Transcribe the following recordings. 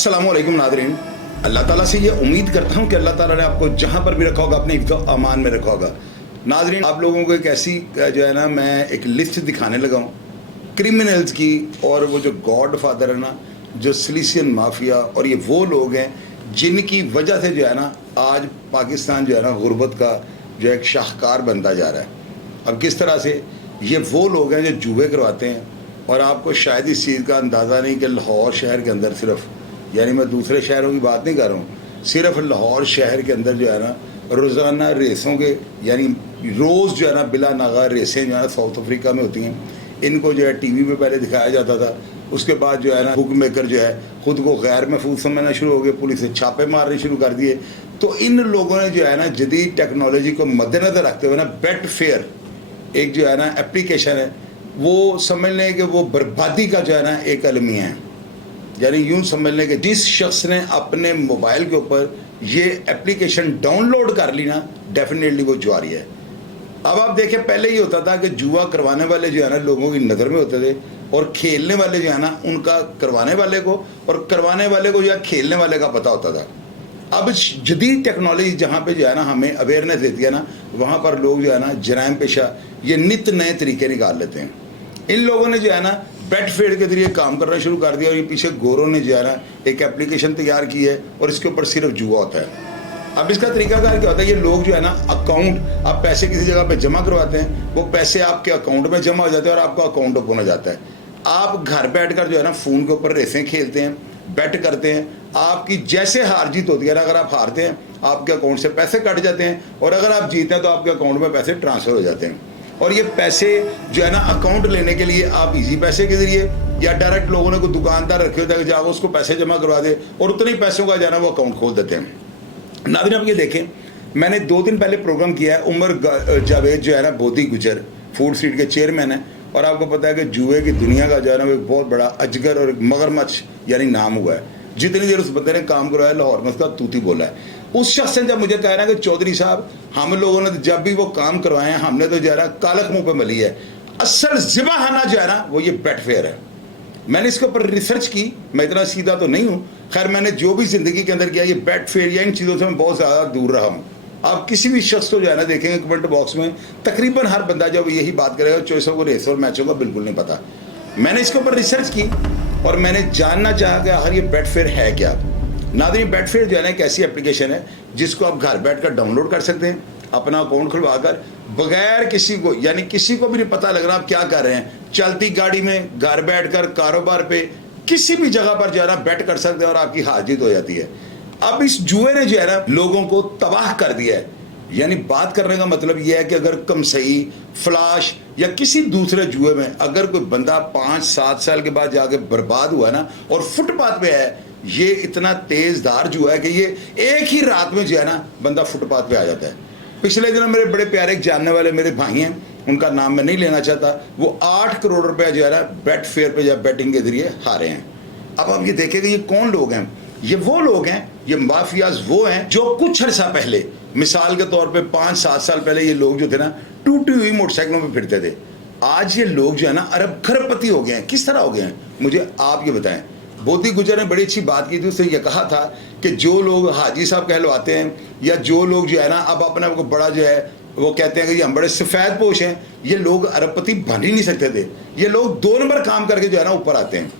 अस्सलामुअलैकुम नादरीन, अल्लाह ताला से ये उम्मीद करता हूँ कि अल्लाह ताला ने आपको जहाँ पर भी रखा होगा अपने हिफ्ज़ व अमान में रखा होगा। नादरीन, आप लोगों को एक ऐसी जो है ना मैं एक लिस्ट दिखाने लगा हूँ क्रिमिनल्स की, और वो जो गॉड फादर है ना, जो सिलिसियन माफिया, और ये वो लोग हैं जिनकी वजह से जो है ना आज पाकिस्तान जो है ना गुर्बत का जो एक शाहकार बनता जा रहा है। अब किस तरह से ये वो लोग हैं जो जुए करवाते हैं, और आपको शायद इस चीज़ का अंदाज़ा नहीं कि लाहौर शहर के अंदर सिर्फ, यानी मैं दूसरे शहरों की बात नहीं कर रहा हूँ, सिर्फ लाहौर शहर के अंदर जो है ना रोज़ाना रेसों के, यानी रोज़ जो है ना बिला नागा रेसें जो है ना साउथ अफ्रीका में होती हैं। इनको जो है टीवी पे पहले दिखाया जाता था, उसके बाद जो है ना हुक्म मेकर जो है ख़ुद को गैर महफूज समझना शुरू हो गए, पुलिस ने छापे मारने शुरू कर दिए। तो इन लोगों ने जो है ना जदीद टेक्नोलॉजी को मद्देनज़र रखते हुए ना बेट फेयर एक जो है ना एप्लीकेशन है, वो समझ लें कि वो बर्बादी का जो है ना एक अलमिया है। यानी यूँ समझ लें कि जिस शख्स ने अपने मोबाइल के ऊपर ये एप्लीकेशन डाउनलोड कर ली ना, डेफिनेटली वो जुआरी है। अब आप देखें, पहले ही होता था कि जुआ करवाने वाले जो है ना लोगों की नज़र में होते थे, और खेलने वाले जो है ना उनका करवाने वाले को, और करवाने वाले को या खेलने वाले का पता होता था। अब जदीद टेक्नोलॉजी जहाँ पे जो है ना हमें अवेयरनेस देती है ना, वहाँ पर लोग जो है ना जराइम पेशा ये नित नए तरीके निकाल लेते हैं। इन लोगों ने जो है ना बेट फेड के जरिए काम करना शुरू कर दिया, और ये पीछे गोरों ने जो है ना एक एप्लीकेशन तैयार की है, और इसके ऊपर सिर्फ जुआ होता है। अब इसका तरीकाकार क्या होता है, ये लोग जो है ना अकाउंट, आप पैसे किसी जगह पे जमा करवाते हैं, वो पैसे आपके अकाउंट में जमा हो जाते हैं और आपका अकाउंट ओपन हो जाता है। आप घर बैठकर जो है ना फ़ोन के ऊपर रेसें खेलते हैं, बेट करते हैं, आपकी जैसे हार जीत होती है ना, अगर आप हारते हैं आपके अकाउंट से पैसे कट जाते हैं, और अगर आप जीतते हैं तो आपके अकाउंट में पैसे ट्रांसफ़र हो जाते हैं। और ये पैसे जो है ना अकाउंट लेने के लिए आप इजी पैसे के ज़रिए या डायरेक्ट लोगों ने कोई दुकानदार रखे होते हैं जाकर उसको पैसे जमा करवा दे, और उतने ही पैसों का जो है ना वो अकाउंट खोल देते हैं। नाज़रीन, आप ये देखें, मैंने 2 दिन पहले प्रोग्राम किया है, उमर जावेद जो है ना बोधी गुजर फूड स्ट्रीट के चेयरमैन है, और आपको पता है कि जुए की दुनिया का जो है ना वो एक बहुत बड़ा अजगर और मगरमच्छ यानी नाम हुआ है। जितनी देर उस बंदे ने काम करवाया लाहौर में उसका तूती बोला है। उस शख्स ने जब मुझे कहा ना कि चौधरी साहब, हम लोगों ने जब भी वो काम करवाए हैं हमने तो जो है ना कालक मुँह पर मली है, असल ज़िबाहाना जो है ना वो ये बेट फेयर है। मैंने इसके ऊपर रिसर्च की, मैं इतना सीधा तो नहीं हूँ, खैर मैंने जो भी ज़िंदगी के अंदर किया, ये बेट फेयर या इन चीज़ों से मैं बहुत ज़्यादा दूर रहा हूँ। आप किसी भी शख्स को जो है ना देखेंगे कमेंट बॉक्स में तकरीबन हर बंदा जब यही बात करेगा, चॉइसों को रेस और मैचों का बिल्कुल नहीं पता। मैंने इसके ऊपर रिसर्च की और मैंने जानना चाहा कि आखिर ये बेट फेयर है क्या। नाज़रीन, बेट फेयर जो है ना एक ऐसी एप्लीकेशन है जिसको आप घर बैठ कर डाउनलोड कर सकते हैं, अपना अकाउंट खुलवा कर, बगैर किसी को, यानी किसी को भी नहीं पता लग रहा आप क्या कर रहे हैं, चलती गाड़ी में, घर बैठ कर, कारोबार पे, किसी भी जगह पर जो है ना बेट कर सकते हैं और आपकी हार जीत हो जाती है। अब इस जुए ने जो है ना लोगों को तबाह कर दिया है। यानी बात करने का मतलब यह है कि अगर कमसई, फ्लाश या किसी दूसरे जुए में अगर कोई बंदा 5-7 साल के बाद जाके बर्बाद हुआ ना और फुटपाथ पे है, ये इतना तेज धार जुआ है कि ये एक ही रात में जो है ना बंदा फुटपाथ पे आ जाता है। पिछले दिनों मेरे बड़े प्यारे एक जानने वाले मेरे भाई हैं, उनका नाम मैं नहीं लेना चाहता, वो 8 करोड़ रुपया जो है ना बेट फेयर पे या बैटिंग के जरिए हारे हैं। अब आप ये देखेंगे ये कौन लोग हैं, ये वो लोग हैं, ये माफियाज वो हैं जो कुछ अर्सा पहले, मिसाल के तौर पे 5-7 साल पहले ये लोग जो थे ना टूटी हुई मोटरसाइकिलों पे फिरते थे। आज ये लोग जो है ना अरब खरबपति हो गए हैं। किस तरह हो गए हैं मुझे आप ये बताएं। बोधी गुजर ने बड़ी अच्छी बात की थी, उसने ये कहा था कि जो लोग हाजी साहब कहलवाते हैं या जो लोग जो है ना अब अपने आप को बड़ा जो है वो कहते हैं कि हम बड़े सफ़ेद पोश हैं, ये लोग अरबपति बन ही नहीं सकते थे। ये लोग 2 नंबर काम करके जो है ना ऊपर आते हैं।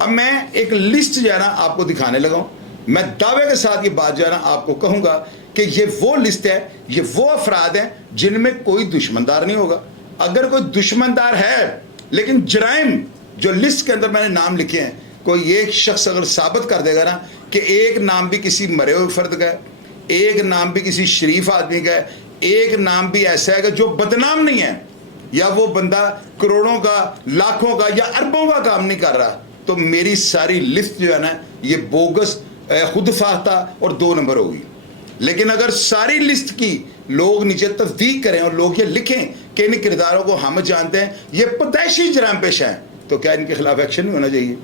अब मैं एक लिस्ट जो है ना आपको दिखाने लगा हूँ, मैं दावे के साथ ये बात जो है ना आपको कहूँगा कि ये वो लिस्ट है, ये वो अफराद हैं जिनमें कोई दुश्मनदार नहीं होगा। अगर कोई दुश्मनदार है, लेकिन जराइम जो लिस्ट के अंदर मैंने नाम लिखे हैं, कोई एक शख्स अगर साबित कर देगा ना कि एक नाम भी किसी मरे हुए फर्द का है, एक नाम भी किसी शरीफ आदमी का है, एक नाम भी ऐसा है कि जो बदनाम नहीं है, या वो बंदा करोड़ों का, लाखों का या अरबों का काम नहीं कर रहा, तो मेरी सारी लिस्ट जो है ना ये बोगस, खुद फाख्ता और 2 नंबर होगी। लेकिन अगर सारी लिस्ट की लोग नीचे तस्दीक करें और लोग ये लिखें कि इन किरदारों को हम जानते हैं, ये पैदाइशी जराम पेशा हैं, तो क्या इनके खिलाफ एक्शन नहीं होना चाहिए।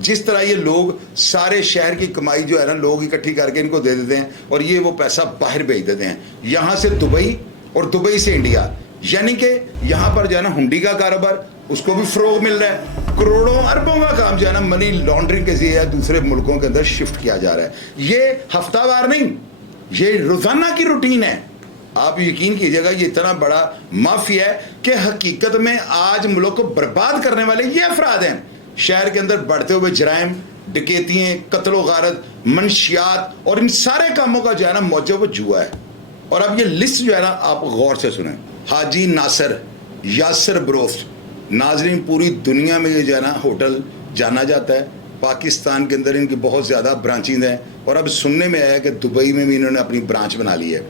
जिस तरह ये लोग सारे शहर की कमाई जो है ना लोग इकट्ठी करके इनको दे देते हैं और ये वो पैसा बाहर भेज देते हैं, यहाँ से दुबई और दुबई से इंडिया, यानी कि यहाँ पर जो है ना हुंडी का कारोबार उसको भी फ़रोग मिल रहा है, करोड़ों अरबों का काम जो है ना मनी लॉन्ड्रिंग के जरिए दूसरे मुल्कों के अंदर शिफ्ट किया जा रहा है। ये हफ्तावार नहीं, ये रोजाना की रूटीन है। आप यकीन कीजिएगा ये इतना बड़ा माफिया है कि हकीकत में आज मुल्क को बर्बाद करने वाले ये अफराद हैं। शहर के अंदर बढ़ते हुए जराइम, डकैतियाँ, कत्लो गारत, मंशियात और इन सारे कामों का जो है ना मौजूद वो जुआ है। और अब ये लिस्ट जो है ना आप गौर से सुने। हाजी नासर, यासर बरोफ्त, नाजरीन पूरी दुनिया में ये जो है ना होटल जाना जाता है। पाकिस्तान के अंदर इनकी बहुत ज़्यादा ब्रांचेज हैं और अब सुनने में आया कि दुबई में भी इन्होंने अपनी ब्रांच बना ली है।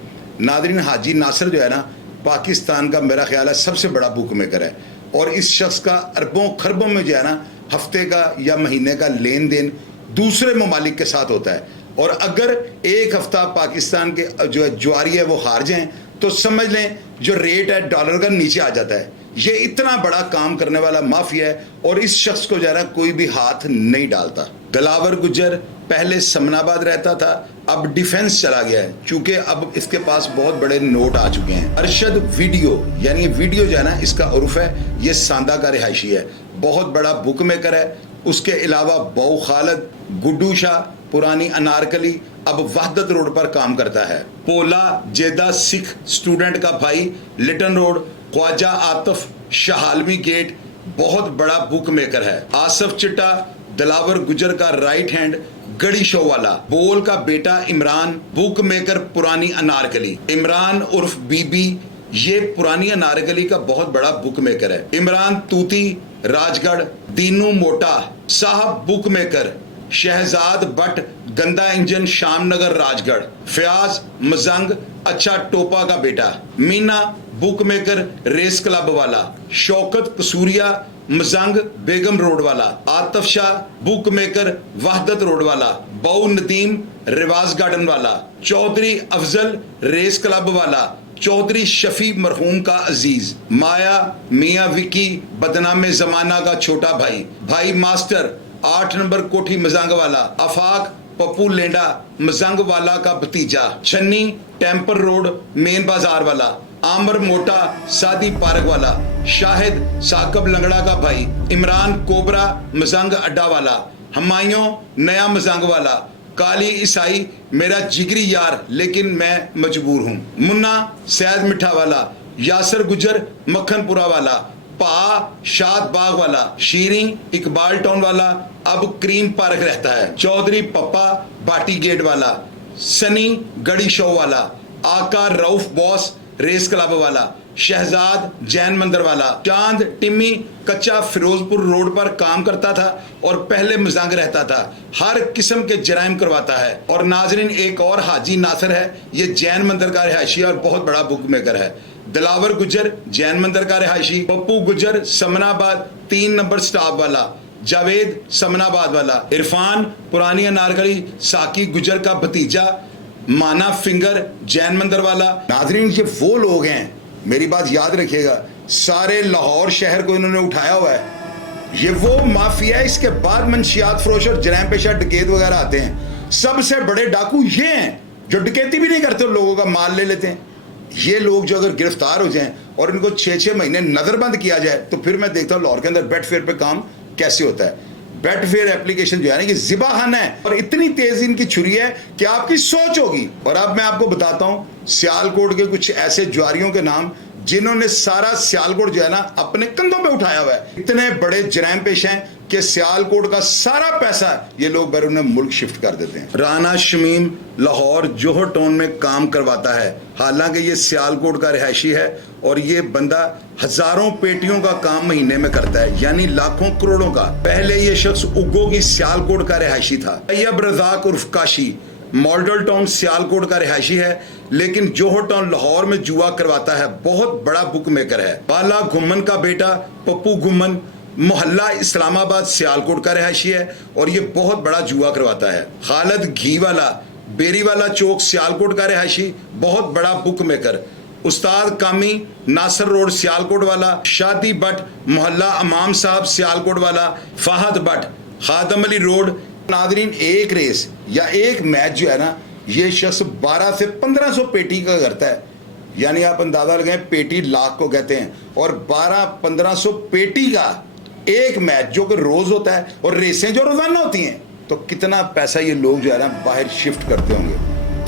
नाजरीन हाजी नासर जो है ना पाकिस्तान का मेरा ख्याल है सबसे बड़ा बुक मेकर है और इस शख्स का अरबों खरबों में जो है ना हफ्ते का या महीने का लेन देन दूसरे ममालिक के साथ होता है। और अगर एक हफ्ता पाकिस्तान के जो ज्वारी है वो हार जाएं तो समझ लें जो रेट है डॉलर का नीचे आ जाता है। ये इतना बड़ा काम करने वाला माफिया है और इस शख्स को जरा कोई भी हाथ नहीं डालता। दिलावर गुज्जर पहले समनाबाद रहता था, अब डिफेंस चला गया है क्योंकि अब इसके पास बहुत बड़े नोट आ चुके हैं। अरशद वीडियो, यानी वीडियो जो है ना इसका उर्फ है, ये सांदा का रिहायशी है, बहुत बड़ा बुक मेकर है। उसके अलावा बऊ खालिद, गुड्डू शाह, पुरानी अनारकली, अब वहदत रोड पर काम करता है। पोला जेदा सिख स्टूडेंट का भाई, लिटन रोड, ख्वाजा आतिफ, शाहालवी गेट, बहुत बड़ा बुक मेकर है। आसफ चिट्टा दिलावर गुजर का राइट हैंड, गड़ी शो वाला। बोल का बेटा इमरान, बुक मेकर पुरानी अनारकली। इमरान उर्फ बीबी, ये पुरानी अनारकली का बहुत बड़ा बुक मेकर है। इमरान तूती राजगढ़, दीनू मोटा साहब बुक मेकर। शहजाद बट गंदा इंजन शामनगर राजगढ़। फयाज मजंग अच्छा टोपा का बेटा। Meena book maker race club वाला। शौकत कसूरिया मजंग बेगम रोड वाला। Atif Shah book maker Wahdat road वाला। बऊ नदीम रिवाज गार्डन वाला। चौधरी अफजल रेस क्लब वाला। चौधरी शफी मरहूम का अजीज। माया मियाँ विकी बदनामे जमाना का छोटा भाई। भाई मास्टर 8 नंबर कोठी मजंग वाला। आफाक पप्पू लेंडा मजंग वाला का भतीजा। छन्नी टेम्पर रोड मेन बाजार वाला। आमर मोटा सादी पार्क वाला। शाहिद साकब लंगड़ा का भाई। इमरान कोबरा मजंग अड्डा वाला। हमायूं नया मजंग वाला। काली ईसाई मेरा जिगरी यार लेकिन मैं मजबूर हूँ। मुन्ना सैद मिठा वाला। यासर गुजर मक्खनपुरा वाला। पा शाद बाग वाला। शीरी इकबाल टाउन वाला, अब क्रीम पार्क रहता है। चौधरी पप्पा बाटी गेट वाला। सनी गड़ी शो वाला। आका रऊफ बॉस रेस क्लब वाला। शहजाद जैन मंदिर वाला। चांद टिम्मी कच्चा फिरोजपुर रोड पर काम करता था और पहले मजंग रहता था, हर किस्म के जराइम करवाता है। और नाजरीन एक और हाजी नासर है, ये जैन मंदिर का रिहायशी और बहुत बड़ा बुक मेकर है। दिलावर गुजर जैन मंदिर का रिहायशी। पप्पू गुजर समनाबाद 3 नंबर स्टाफ वाला। जावेद समनाबाद वाला। इरफान पुरानी अनारकली साकी गुजर का भतीजा। माना फिंगर जैन मंदिर वाला। नाजरीन ये वो लोग हैं, मेरी बात याद रखिएगा, सारे लाहौर शहर को इन्होंने उठाया हुआ है। ये वो माफिया है। इसके बाद मंशियात फरोश और जराइम पेशा डकैत वगैरह आते हैं। सबसे बड़े डाकू ये हैं जो डकैती भी नहीं करते, लोगों का माल ले लेते हैं। ये लोग जो अगर गिरफ्तार हो जाएं और इनको 6-6 महीने नजरबंद किया जाए तो फिर मैं देखता हूँ लाहौर के अंदर बेटफेयर पे काम कैसे होता है। बेटफेयर एप्लीकेशन जो है ना कि ज़िबाखाना है और इतनी तेज इनकी छुरी है कि आपकी सोच होगी। और अब मैं आपको बताता हूँ सियालकोट के कुछ ऐसे ज्वारियों के नाम जिन्होंने सारा सियालकोट जो है ना अपने कंधों पे उठाया हुआ है। इतने बड़े जराइम पेश हैं कि सियालकोट का सारा पैसा ये लोग बैरून मुल्क शिफ्ट कर देते हैं। राना शमीम लाहौर जोहर टाउन में काम करवाता है, हालांकि ये सियालकोट का रिहायशी है और ये बंदा हजारों पेटियों का काम महीने में करता है, यानी लाखों करोड़ों का। पहले ये शख्स उग्गो की सियालकोट का रिहायशी था। तैयब रजाक उर्फ काशी मॉडल टाउन सियालकोट का रिहायशी है, लेकिन जोहर टाउन लाहौर में जुआ करवाता है, बहुत बड़ा बुक मेकर है। बाला घुमन का बेटा पप्पू घुमन मोहल्ला इस्लामाबाद सियालकोट का रिहायशी है और ये बहुत बड़ा जुआ करवाता है। खालिद घी वाला बेरीवाला चौक सियालकोट का रिहायशी, बहुत बड़ा बुक मेकर। उस्ताद कामी नासर रोड सियालकोट वाला। शादी बट मोहल्ला अमाम साहब सियालकोट वाला। फाहद बट खादम अली रोड। नादरीन एक रेस या एक मैच जो है ना ये शख्स 1200 से 1500 पेटी का करता है, यानी आप अंदाजा लगाएं पेटी लाख को कहते हैं और 1200-1500 पेटी का ایک میچ جو کہ روز ہوتا ہے اور ریسیں جو روزانہ ہوتی ہیں, تو کتنا پیسہ یہ لوگ جو ہے نا باہر شفٹ کرتے ہوں گے.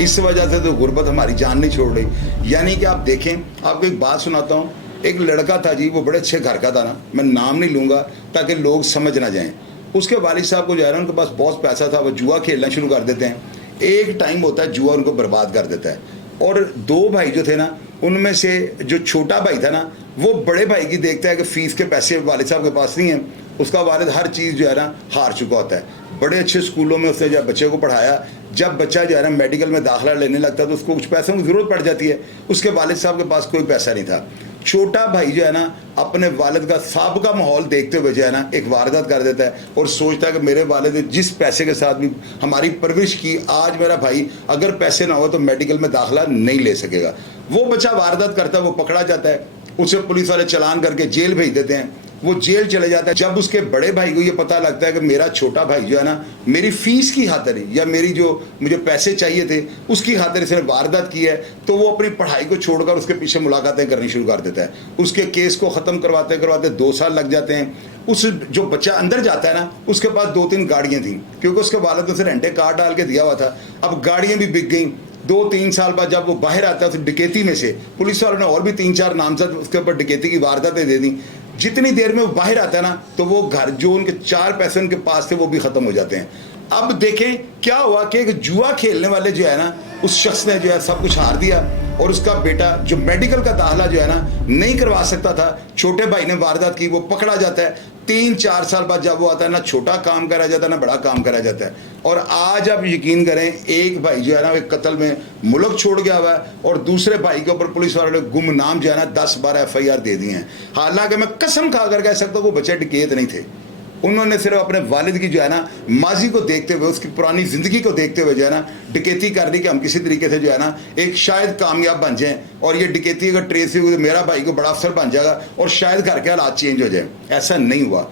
اس وجہ سے تو غربت ہماری جان نہیں چھوڑ رہی. یعنی کہ آپ دیکھیں, آپ کو ایک بات سناتا ہوں. ایک لڑکا تھا جی, وہ بڑے اچھے گھر کا تھا نا, میں نام نہیں لوں گا تاکہ لوگ سمجھ نہ جائیں. اس کے والد صاحب کو جو ہے نا ان کے پاس بہت پیسہ تھا, وہ جوا کھیلنا شروع کر دیتے ہیں. ایک ٹائم ہوتا ہے جوا ان کو برباد کر دیتا ہے. اور دو بھائی جو تھے نا, ان میں سے جو چھوٹا بھائی تھا نا, وہ بڑے بھائی کی دیکھتا ہے کہ فیس کے پیسے والد صاحب کے پاس نہیں ہیں. اس کا والد ہر چیز جو ہے نا ہار چکا ہوتا ہے. بڑے اچھے اسکولوں میں اس نے جو ہے بچے کو پڑھایا. جب بچہ جو ہے نا میڈیکل میں داخلہ لینے لگتا ہے تو اس کو کچھ پیسوں کی ضرورت پڑ جاتی ہے. اس کے والد صاحب کے پاس کوئی پیسہ نہیں تھا. چھوٹا بھائی جو ہے نا اپنے والد کا سابقہ ماحول دیکھتے ہوئے جو ہے نا ایک واردات کر دیتا ہے اور سوچتا ہے کہ میرے والد نے جس پیسے کے ساتھ بھی ہماری پرورش کی, آج میرا بھائی اگر پیسے نہ ہو تو میڈیکل میں داخلہ نہیں لے سکے گا. وہ بچہ واردات کرتا ہے, وہ پکڑا جاتا ہے, اسے پولیس والے چلان کر کے جیل بھیج دیتے ہیں. وہ جیل چلے جاتا ہے. جب اس کے بڑے بھائی کو یہ پتہ لگتا ہے کہ میرا چھوٹا بھائی جو ہے نا میری فیس کی خاطر یا میری جو مجھے پیسے چاہیے تھے اس کی خاطر اس نے واردات کی ہے, تو وہ اپنی پڑھائی کو چھوڑ کر اس کے پیچھے ملاقاتیں کرنی شروع کر دیتا ہے. اس کے کیس کو ختم کرواتے کرواتے 2 سال لگ جاتے ہیں. اس جو بچہ اندر جاتا ہے نا, اس کے پاس 2-3 گاڑیاں تھیں, کیونکہ اس کے والد نے اسے رینٹے کار ڈال کے دیا ہوا تھا. اب گاڑیاں بھی بک گئیں. 2-3 سال بعد جب وہ باہر آتا ہے تو ڈکیتی میں سے پولیس والوں نے اور بھی 3-4 نامزد اس کے اوپر ڈکیتی کی وارداتیں دے دیں. جتنی دیر میں وہ باہر آتا ہے نا تو وہ گھر جو ان کے 4 پیسے ان کے پاس تھے وہ بھی ختم ہو جاتے ہیں. اب دیکھیں کیا ہوا کہ ایک جوا کھیلنے والے جو ہے نا اس شخص نے جو ہے سب کچھ ہار دیا, اور اس کا بیٹا جو میڈیکل کا داخلہ جو ہے نا نہیں کروا سکتا تھا, چھوٹے بھائی نے واردات کی, وہ پکڑا جاتا ہے. 3-4 سال بعد جب وہ آتا ہے نہ چھوٹا کام کرا جاتا ہے نہ بڑا کام کرا جاتا ہے. اور آج آپ یقین کریں ایک بھائی جو ہے نا ایک قتل میں ملک چھوڑ گیا ہوا ہے, اور دوسرے بھائی کے اوپر پولیس والوں نے گمنام جو ہے نا 10-12 FIR دے دی ہیں. حالانکہ میں قسم کھا کر کہہ سکتا ہوں وہ بچے ڈکیت نہیں تھے. انہوں نے صرف اپنے والد کی جو ہے نا ماضی کو دیکھتے ہوئے, اس کی پرانی زندگی کو دیکھتے ہوئے جو ہے نا ڈکیتی کر دی کہ ہم کسی طریقے سے جو ہے نا ایک شاید کامیاب بن جائیں, اور یہ ڈکیتی اگر ٹریس ہوئی تو میرا بھائی کو بڑا افسر بن جائے گا اور شاید گھر کے حالات چینج ہو جائیں. ایسا نہیں ہوا.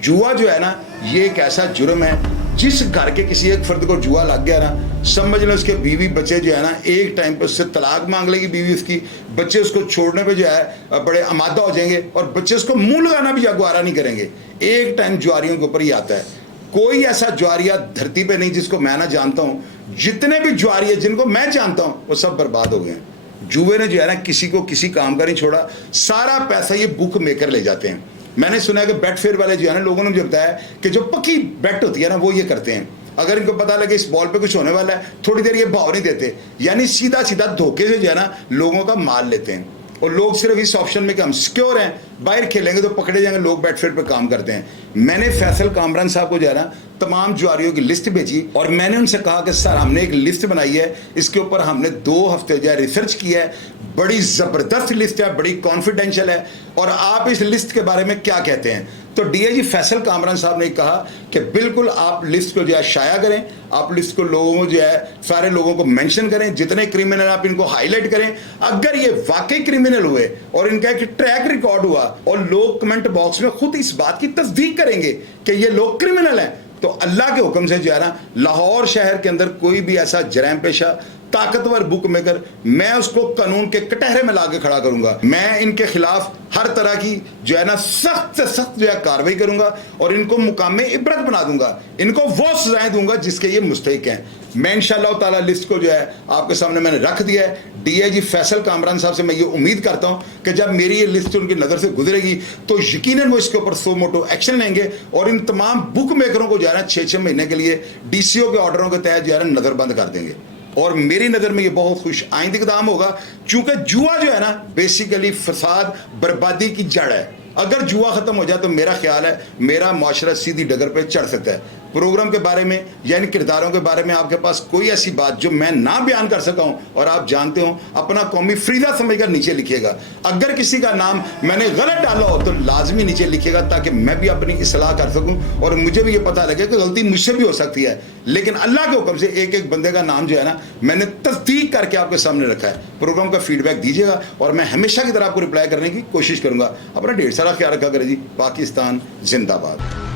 جوا جو ہے نا یہ ایک ایسا جرم ہے, جس گھر کے کسی ایک فرد کو جوا لگ گیا نا, سمجھ لو اس کے بیوی بچے جو ہے نا ایک ٹائم پہ اس سے طلاق مانگ لے گی بیوی اس کی. بچے اس کو چھوڑنے پہ جو ہے بڑے آمادہ ہو جائیں گے, اور بچے اس کو منہ لگانا بھی گوارا نہیں کریں گے. ایک ٹائم جواریوں کے اوپر ہی آتا ہے. کوئی ایسا جواریہ دھرتی پہ نہیں جس کو میں نہ جانتا ہوں. جتنے بھی جواریے جن کو میں جانتا ہوں وہ سب برباد ہو گئے ہیں. جوئے نے جو ہے نا کسی کو کسی کام کا نہیں چھوڑا. سارا پیسہ یہ بک میکر لے جاتے ہیں. میں نے سنا ہے کہ بیٹ فیئر والے جو ہے نا لوگوں نے مجھے بتایا کہ جو پکی بیٹ ہوتی ہے نا وہ یہ کرتے ہیں, اگر ان کو پتا لگے اس بال پہ کچھ ہونے والا ہے تھوڑی دیر یہ بھاؤ نہیں دیتے, یعنی سیدھا سیدھا دھوکے سے جو ہے نا لوگوں کا مال لیتے ہیں. اور لوگ صرف اس آپشن میں کہ ہم سیکیور ہیں, باہر کھیلیں گے تو پکڑے جائیں گے, لوگ بیٹ فیئر پہ کام کرتے ہیں. میں نے فیصل کامران صاحب کو جو ہے نا تمام جواریوں کی لسٹ بھیجی, اور میں نے ان سے کہا کہ سر ہم نے ایک لسٹ بنائی ہے, اس کے اوپر ہم نے 2 ہفتے جو ہے ریسرچ کیا ہے, بڑی زبردست لسٹ ہے, بڑی کانفیڈینشیل ہے, اور آپ اس لسٹ کے بارے میں کیا کہتے ہیں. تو DIG فیصل کامران صاحب نے کہا کہ بالکل آپ لسٹ کو جو ہے شائع کریں, آپ لسٹ کو لوگوں کو جو ہے سارے لوگوں کو مینشن کریں, جتنے کرمنل آپ ان کو ہائی لائٹ کریں. اگر یہ واقعی کرمنل ہوئے اور ان کا ایک ٹریک ریکارڈ ہوا اور لوگ کمنٹ باکس میں خود اس بات کی تصدیق کریں گے کہ یہ لوگ کرمنل ہیں, تو اللہ کے حکم سے جو ہے نا لاہور شہر کے اندر کوئی بھی ایسا جرائم پیشہ طاقتور بک میکر, میں اس کو قانون کے کٹہرے میں لا کے کھڑا کروں گا. میں ان کے خلاف ہر طرح کی جو ہے نا سخت سے سخت جو ہے کاروائی کروں گا, اور ان کو مقام عبرت بنا دوں گا, ان کو وہ سزائیں دوں گا جس کے یہ مستحق ہیں. میں انشاءاللہ تعالی لسٹ کو جو ہے آپ کے سامنے میں نے رکھ دیا ہے. DIG فیصل کامران صاحب سے میں یہ امید کرتا ہوں کہ جب میری یہ لسٹ ان کی نظر سے گزرے گی تو یقیناً وہ اس کے اوپر سو موٹو ایکشن لیں گے, اور ان تمام بک میکروں کو جو ہے نا 6 مہینے کے لیے DCO کے آرڈروں کے تحت جو ہے نا نظر بند کر دیں گے. اور میری نظر میں یہ بہت خوش آئند اقدام ہوگا, چونکہ جوا جو ہے نا بیسیکلی فساد بربادی کی جڑ ہے. اگر جوا ختم ہو جائے تو میرا خیال ہے میرا معاشرہ سیدھی ڈگر پہ چڑھ سکتا ہے. پروگرام کے بارے میں یعنی کرداروں کے بارے میں آپ کے پاس کوئی ایسی بات جو میں نہ بیان کر سکا ہوں اور آپ جانتے ہوں, اپنا قومی فریضہ سمجھ کر نیچے لکھیے گا. اگر کسی کا نام میں نے غلط ڈالا ہو تو لازمی نیچے لکھیے گا, تاکہ میں بھی اپنی اصلاح کر سکوں اور مجھے بھی یہ پتہ لگے کہ غلطی مجھ سے بھی ہو سکتی ہے. لیکن اللہ کے حکم سے ایک ایک بندے کا نام جو ہے نا میں نے تصدیق کر کے آپ کے سامنے رکھا ہے. پروگرام کا فیڈ بیک دیجیے گا, اور میں ہمیشہ کی طرح آپ کو رپلائی کرنے کی کوشش کروں گا. اپنا ڈھیر سارا خیال رکھا کرے جی. پاکستان زندہ باد.